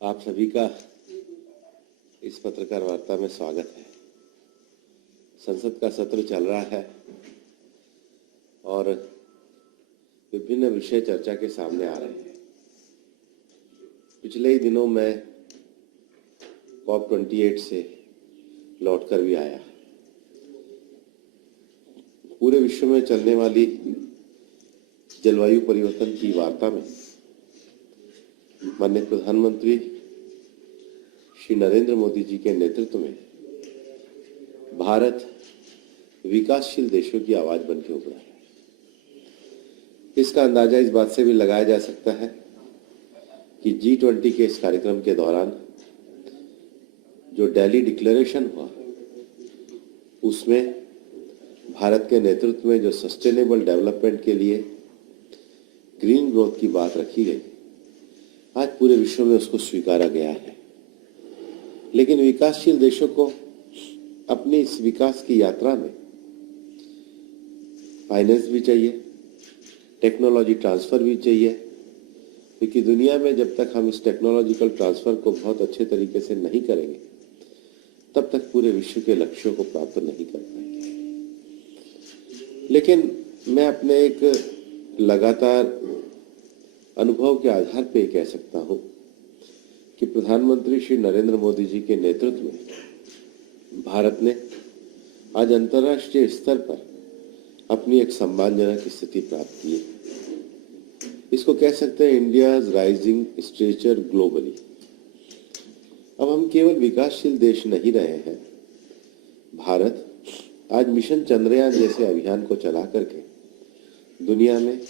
आप सभी का इस पत्रकार वार्ता में स्वागत है। संसद का सत्र चल रहा है और विभिन्न विषय चर्चा के सामने आ रहे हैं। पिछले ही दिनों मैं COP28 से लौटकर भी आया। पूरे विश्व में चलने वाली जलवायु परिवर्तन की वार्ता में माननीय प्रधानमंत्री श्री नरेंद्र मोदी जी के नेतृत्व में भारत विकासशील देशों की आवाज बन के उभरा है। इसका अंदाजा इस बात से भी लगाया जा सकता है कि G20 के इस कार्यक्रम के दौरान जो दिल्ली डिक्लेरेशन हुआ उसमें भारत के नेतृत्व में जो सस्टेनेबल डेवलपमेंट के लिए ग्रीन ग्रोथ की बात रखी गई, आज पूरे विश्व में उसको स्वीकारा गया है। लेकिन विकासशील देशों को अपनी इस विकास की यात्रा में फाइनेंस भी चाहिए, टेक्नोलॉजी ट्रांसफर भी चाहिए, क्योंकि दुनिया में जब तक हम इस टेक्नोलॉजिकल ट्रांसफर को बहुत अच्छे तरीके से नहीं करेंगे तब तक पूरे विश्व के लक्ष्यों को प्राप्त नहीं कर पाएंगे। लेकिन मैं अपने एक लगातार अनुभव के आधार पर कह सकता हूं कि प्रधानमंत्री श्री नरेंद्र मोदी जी के नेतृत्व में भारत ने आज अंतर्राष्ट्रीय स्तर पर अपनी एक सम्मानजनक स्थिति प्राप्त की है। इसको कह सकते हैं इंडियाज राइजिंग स्टेचर ग्लोबली। अब हम केवल विकासशील देश नहीं रहे हैं। भारत आज मिशन चंद्रयान जैसे अभियान को चला करके दुनिया में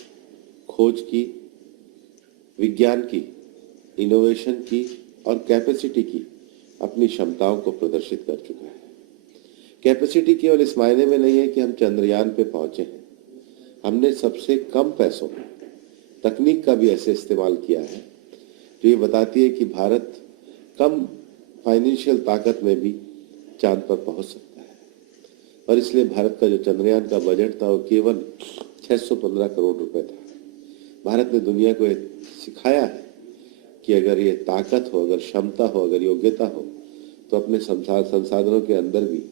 खोज की, विज्ञान की, इनोवेशन की और कैपेसिटी की अपनी क्षमताओं को प्रदर्शित कर चुका है। कैपेसिटी केवल इस मायने में नहीं है कि हम चंद्रयान पे पहुंचे हैं, हमने सबसे कम पैसों में तकनीक का भी ऐसे इस्तेमाल किया है जो ये बताती है कि भारत कम फाइनेंशियल ताकत में भी चांद पर पहुंच सकता है। और इसलिए भारत का जो चंद्रयान का बजट था वो केवल 615 करोड़ रुपए था। भारत ने दुनिया को सिखाया है कि अगर ये ताकत हो, अगर क्षमता हो, अगर योग्यता हो तो अपने संसाधनों के अंदर भी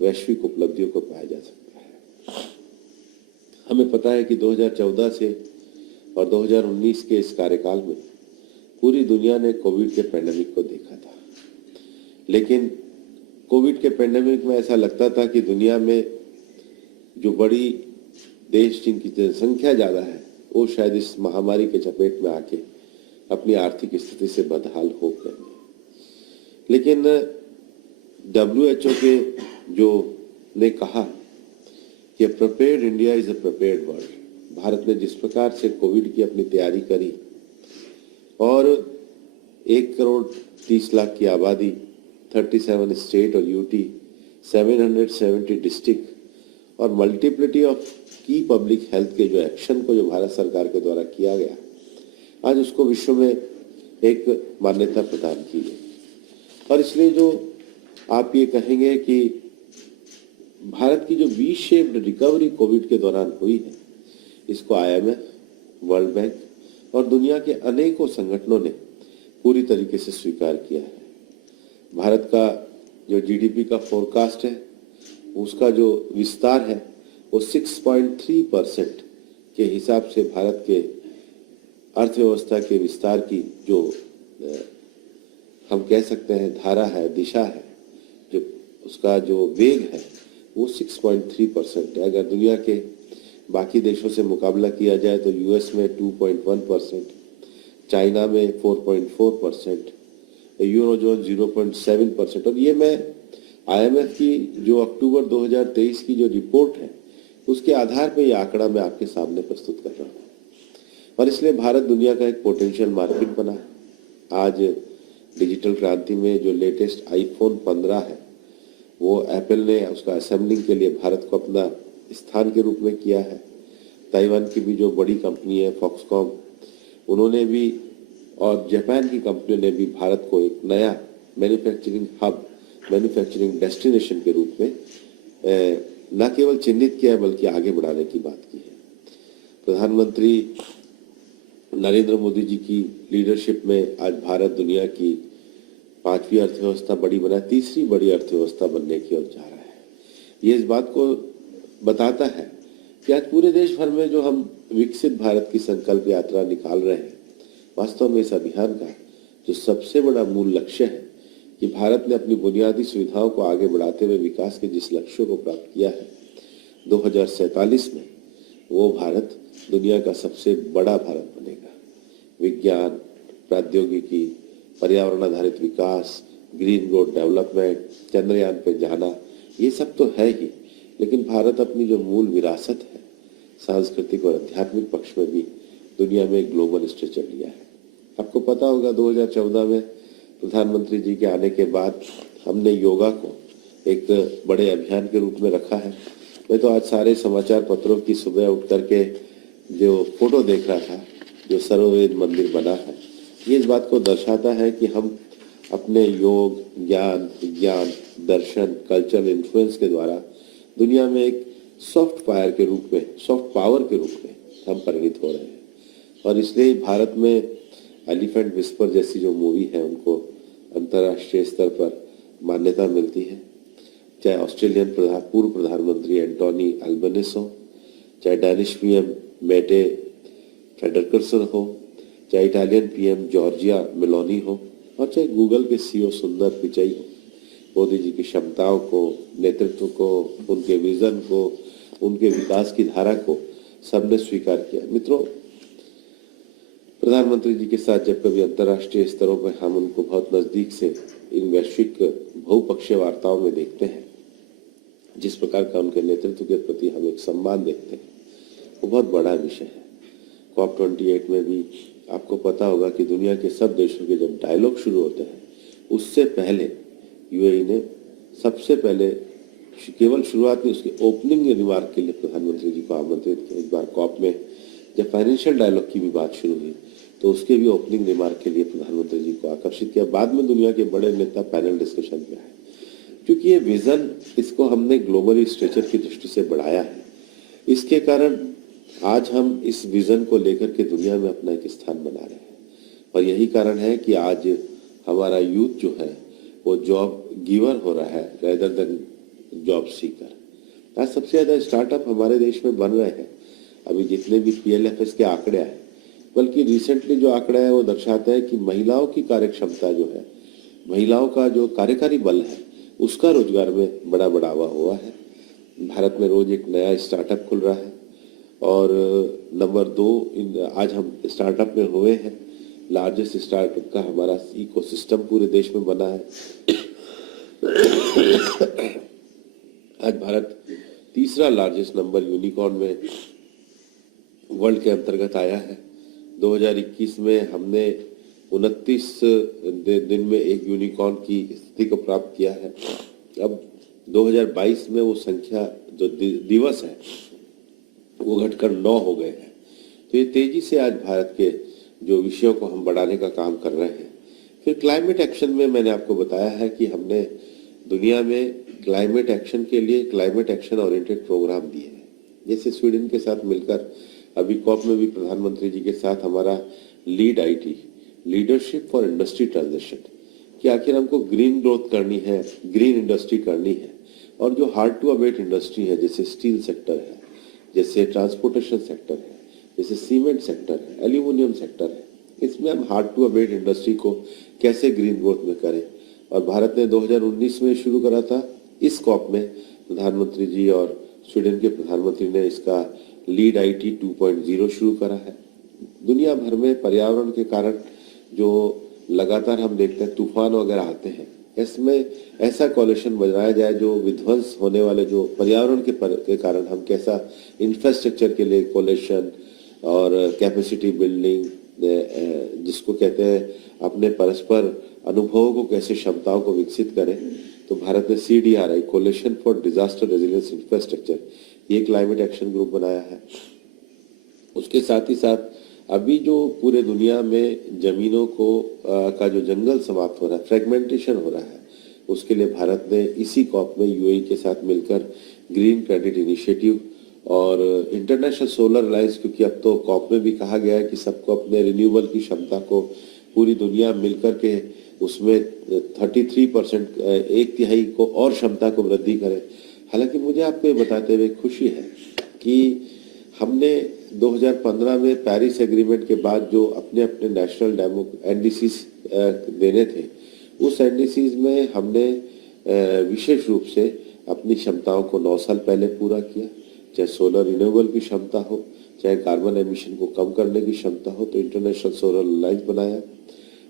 वैश्विक उपलब्धियों को पाया जा सकता है। हमें पता है कि 2014 से और 2019 के इस कार्यकाल में पूरी दुनिया ने कोविड के पैंडेमिक को देखा था। लेकिन कोविड के पैंडेमिक में ऐसा लगता था कि दुनिया में जो बड़ी देश जिनकी जनसंख्या ज़्यादा है वो शायद इस महामारी के चपेट में आके अपनी आर्थिक स्थिति से बदहाल हो गए। लेकिन WHO के जो ने कहा कि prepared India is a prepared world. Bharat ने जिस प्रकार से कोविड की अपनी तैयारी करी और 1 करोड़ 30 लाख की आबादी, 37 स्टेट और यूटी, 770 डिस्ट्रिक्ट और मल्टीप्लिटी ऑफ की पब्लिक हेल्थ के जो एक्शन को जो भारत सरकार के द्वारा किया गया, आज उसको विश्व में एक मान्यता प्रदान की गई। और इसलिए जो आप ये कहेंगे कि भारत की जो वी शेप्ड रिकवरी कोविड के दौरान हुई है, इसको IMF, वर्ल्ड बैंक और दुनिया के अनेकों संगठनों ने पूरी तरीके से स्वीकार किया है। भारत का जो GDP का फोरकास्ट है, उसका जो विस्तार है वो 6.3% के हिसाब से भारत के अर्थव्यवस्था के विस्तार की जो हम कह सकते हैं धारा है, दिशा है, जो उसका जो वेग है वो 6.3% है। अगर दुनिया के बाकी देशों से मुकाबला किया जाए तो US में 2.1%, चाइना में 4.4%, यूरोजोन 0.7%। और ये मैं IMF की जो अक्टूबर 2023 की जो रिपोर्ट है उसके आधार पर ये आंकड़ा मैं आपके सामने प्रस्तुत कर रहा हूँ। और इसलिए भारत दुनिया का एक पोटेंशियल मार्केट बना है। आज डिजिटल क्रांति में जो लेटेस्ट iPhone 15 है वो एप्पल ने उसका असेंबलिंग के लिए भारत को अपना स्थान के रूप में किया है। ताइवान की भी जो बड़ी कंपनी है फॉक्सकॉम, उन्होंने भी और जापान की कंपनियों ने भी भारत को एक नया मैन्युफैक्चरिंग हब, मैन्युफैक्चरिंग डेस्टिनेशन के रूप में न केवल चिन्हित किया है बल्कि आगे बढ़ाने की बात की है। प्रधानमंत्री नरेंद्र मोदी जी की लीडरशिप में आज भारत दुनिया की 5वीं अर्थव्यवस्था बड़ी बना, तीसरी बड़ी अर्थव्यवस्था बनने की ओर जा रहा है। ये इस बात को बताता है कि आज पूरे देश भर में जो हम विकसित भारत की संकल्प यात्रा निकाल रहे हैं, वास्तव में इस अभियान का जो सबसे बड़ा मूल लक्ष्य है कि भारत ने अपनी बुनियादी सुविधाओं को आगे बढ़ाते हुए विकास के जिस लक्ष्यों को प्राप्त किया है 2047 में, वो भारत दुनिया का सबसे बड़ा भारत बनेगा। विज्ञान, प्रौद्योगिकी, पर्यावरण आधारित विकास, ग्रीन ग्रोथ डेवलपमेंट, चंद्रयान पे जाना, ये सब तो है ही, लेकिन भारत अपनी जो मूल विरासत है, सांस्कृतिक और आध्यात्मिक पक्ष में भी दुनिया में एक ग्लोबल स्टेचर लिया है। आपको पता होगा 2014 में प्रधानमंत्री जी के आने के बाद हमने योगा को एक बड़े अभियान के रूप में रखा है। मैं तो आज सारे समाचार पत्रों की सुबह उठ करके जो फोटो देख रहा था, जो सर्ववेद मंदिर बना है, ये इस बात को दर्शाता है कि हम अपने योग, ज्ञान, विज्ञान, दर्शन, कल्चरल इन्फ्लुएंस के द्वारा दुनिया में एक सॉफ्ट पावर के रूप में हम परिणित हो रहे हैं। और इसलिए भारत में एलिफेंट विस्पर जैसी जो मूवी है, उनको अंतर्राष्ट्रीय स्तर पर मान्यता मिलती है। चाहे ऑस्ट्रेलियन पूर्व प्रधानमंत्री एंटोनी अल्बनीज हो, चाहे डैनिश पीएम मेटे फेडरकरसन हो, चाहे इटालियन पीएम जॉर्जिया मेलोनी हो, और चाहे गूगल के सीईओ सुंदर पिचाई हो, मोदी जी की क्षमताओं को, नेतृत्व को, उनके विजन को, उनके विकास की धारा को सबने स्वीकार किया। मित्रों, प्रधानमंत्री जी के साथ जब कभी अंतर्राष्ट्रीय स्तरों पर हम उनको बहुत नजदीक से इन वैश्विक बहुपक्षीय वार्ताओं में देखते हैं, जिस प्रकार का उनके नेतृत्व के प्रति हम एक सम्मान देखते हैं, वो बहुत बड़ा विषय है। COP28 में भी आपको पता होगा कि दुनिया के सब देशों के जब डायलॉग शुरू होते हैं, उससे पहले यूएई ने सबसे पहले केवल शुरुआत में उसके ओपनिंग रिमार्क के लिए प्रधानमंत्री जी को आमंत्रित किया। एक बार कॉप में जब फाइनेंशियल डायलॉग की भी बात शुरू हुई, तो उसके भी ओपनिंग रिमार्क के लिए प्रधानमंत्री जी को आकर्षित किया। बाद में दुनिया के बड़े नेता पैनल डिस्कशन पे आए, क्योंकि ये विजन, इसको हमने ग्लोबली स्ट्रेचर की दृष्टि से बढ़ाया है। इसके कारण आज हम इस विजन को लेकर के दुनिया में अपना एक स्थान बना रहे हैं, और यही कारण है कि आज हमारा यूथ जो है वो जॉब गिवर हो रहा है रेदर देन जॉब सीकर। आज सबसे ज्यादा स्टार्टअप हमारे देश में बन रहे हैं। अभी जितने भी PLFS के आंकड़े आए, बल्कि रिसेंटली जो आंकड़ा है वो दर्शाता है कि महिलाओं की कार्यक्षमता जो है, महिलाओं का जो कार्यकारी बल है, उसका रोजगार में बड़ा बढ़ावा हुआ है। भारत में रोज एक नया स्टार्टअप खुल रहा है, और नंबर 2 आज हम स्टार्टअप में हुए हैं। लार्जेस्ट स्टार्टअप का हमारा इकोसिस्टम पूरे देश में बना है। आज भारत तीसरा लार्जेस्ट नंबर यूनिकॉर्न में वर्ल्ड के अंतर्गत आया है। 2021 में हमने 29 दिन में एक यूनिकॉर्न की स्थिति को प्राप्त किया है। अब 2022 में वो संख्या जो दिवस है वो घटकर 9 हो गए हैं। तो ये तेजी से आज भारत के जो विषयों को हम बढ़ाने का काम कर रहे हैं। फिर क्लाइमेट एक्शन में मैंने आपको बताया है कि हमने दुनिया में क्लाइमेट एक्शन के लिए क्लाइमेट एक्शन ओरिएंटेड प्रोग्राम दिए हैं। जैसे स्वीडन के साथ मिलकर अभी कॉप में भी प्रधानमंत्री जी के साथ हमारा lead IT, leadership for industry transition, कि आखिर हमको ग्रीन ग्रोथ करनी है, ग्रीन इंडस्ट्री करनी है, और जो हार्ड टू अबेट इंडस्ट्री है, जैसे स्टील सेक्टर है, जैसे ट्रांसपोर्टेशन सेक्टर है, जैसे सीमेंट सेक्टर है, एल्यूमिनियम सेक्टर है, इसमें हम हार्ड टू अबेट इंडस्ट्री को कैसे ग्रीन ग्रोथ में करें। और भारत ने 2019 में शुरू करा था। इस कॉप में प्रधानमंत्री जी और स्वीडन के प्रधानमंत्री ने इसका लीड IT 2.0 शुरू करा है। दुनिया भर में पर्यावरण के कारण जो लगातार हम देखते हैं तूफान वगैरह आते हैं, इसमें ऐसा कॉलेशन बनाया जाए जो विध्वंस होने वाले जो पर्यावरण के कारण हम कैसा इंफ्रास्ट्रक्चर के लिए कॉलेशन और कैपेसिटी बिल्डिंग, जिसको कहते हैं अपने परस्पर अनुभवों को कैसे क्षमताओं को विकसित करें। तो भारत ने CDRI, coalition for disaster resilience infrastructure, ये क्लाइमेट एक्शन ग्रुप बनाया है। उसके साथ ही साथ अभी जो पूरे दुनिया में जमीनों को का जो जंगल समाप्त हो रहा है, फ्रेगमेंटेशन हो रहा है, उसके लिए भारत ने इसी कॉप में UAE के साथ मिलकर ग्रीन क्रेडिट इनिशिएटिव और इंटरनेशनल सोलर अलायंस, क्योंकि अब तो कॉप में भी कहा गया है कि सबको अपने रिन्यूएबल की क्षमता को पूरी दुनिया मिलकर के उसमें 33%, एक तिहाई को और क्षमता को वृद्धि करे। हालांकि मुझे आपको ये बताते हुए खुशी है कि हमने 2015 में पेरिस एग्रीमेंट के बाद जो अपने अपने नेशनल डेमो एनडीसीज देने थे, उस एनडीसीज में हमने विशेष रूप से अपनी क्षमताओं को 9 साल पहले पूरा किया। चाहे सोलर रिन्यूएबल की क्षमता हो, चाहे कार्बन एमिशन को कम करने की क्षमता हो, तो इंटरनेशनल सोलर अलायंस बनाया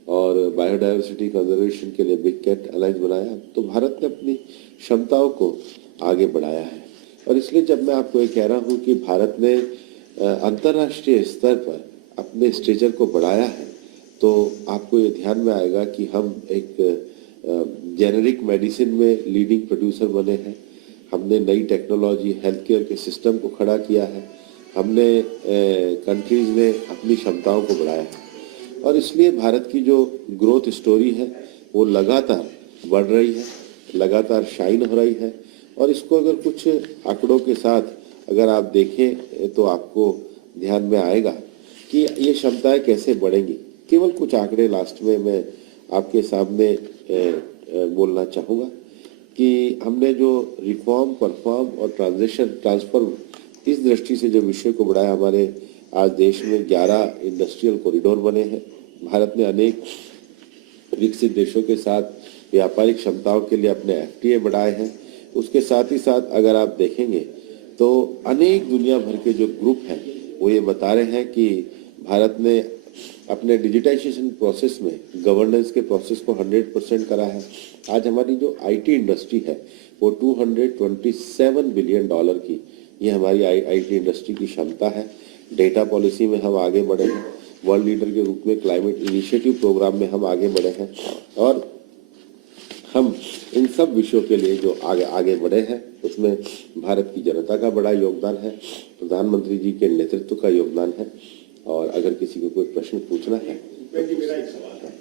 और बायोडायवर्सिटी कंजर्वेशन के लिए बिग कैट अलायंस बनाया। तो भारत ने अपनी क्षमताओं को आगे बढ़ाया है। और इसलिए जब मैं आपको ये कह रहा हूँ कि भारत ने अंतर्राष्ट्रीय स्तर पर अपने स्टेचर को बढ़ाया है, तो आपको ये ध्यान में आएगा कि हम एक जेनेरिक मेडिसिन में लीडिंग प्रोड्यूसर बने हैं। हमने नई टेक्नोलॉजी हेल्थ केयर के सिस्टम को खड़ा किया है। हमने कंट्रीज में अपनी क्षमताओं को बढ़ाया है और इसलिए भारत की जो ग्रोथ स्टोरी है वो लगातार बढ़ रही है, लगातार शाइन हो रही है। और इसको अगर कुछ आंकड़ों के साथ अगर आप देखें तो आपको ध्यान में आएगा कि ये क्षमताएं कैसे बढ़ेंगी। केवल कुछ आंकड़े लास्ट में मैं आपके सामने बोलना चाहूँगा कि हमने जो रिफॉर्म, परफॉर्म और ट्रांसफॉर्म इस दृष्टि से जो विषय को बढ़ाया, हमारे आज देश में 11 इंडस्ट्रियल कॉरिडोर बने हैं। भारत ने अनेक विकसित देशों के साथ व्यापारिक क्षमताओं के लिए अपने एफटीए बढ़ाए हैं। उसके साथ ही साथ अगर आप देखेंगे तो अनेक दुनिया भर के जो ग्रुप हैं वो ये बता रहे हैं कि भारत ने अपने डिजिटाइजेशन प्रोसेस में गवर्नेंस के प्रोसेस को 100% करा है। आज हमारी जो आईटी इंडस्ट्री है वो $227 बिलियन की, ये हमारी आईटी इंडस्ट्री की क्षमता है। डेटा पॉलिसी में हम आगे बढ़े हैं, वर्ल्ड लीडर के रूप में क्लाइमेट इनिशिएटिव प्रोग्राम में हम आगे बढ़े हैं और हम इन सब विषयों के लिए जो आगे बढ़े हैं उसमें भारत की जनता का बड़ा योगदान है, प्रधानमंत्री जी के नेतृत्व का योगदान है। और अगर किसी को कोई प्रश्न पूछना है मेरा एक सवाल है।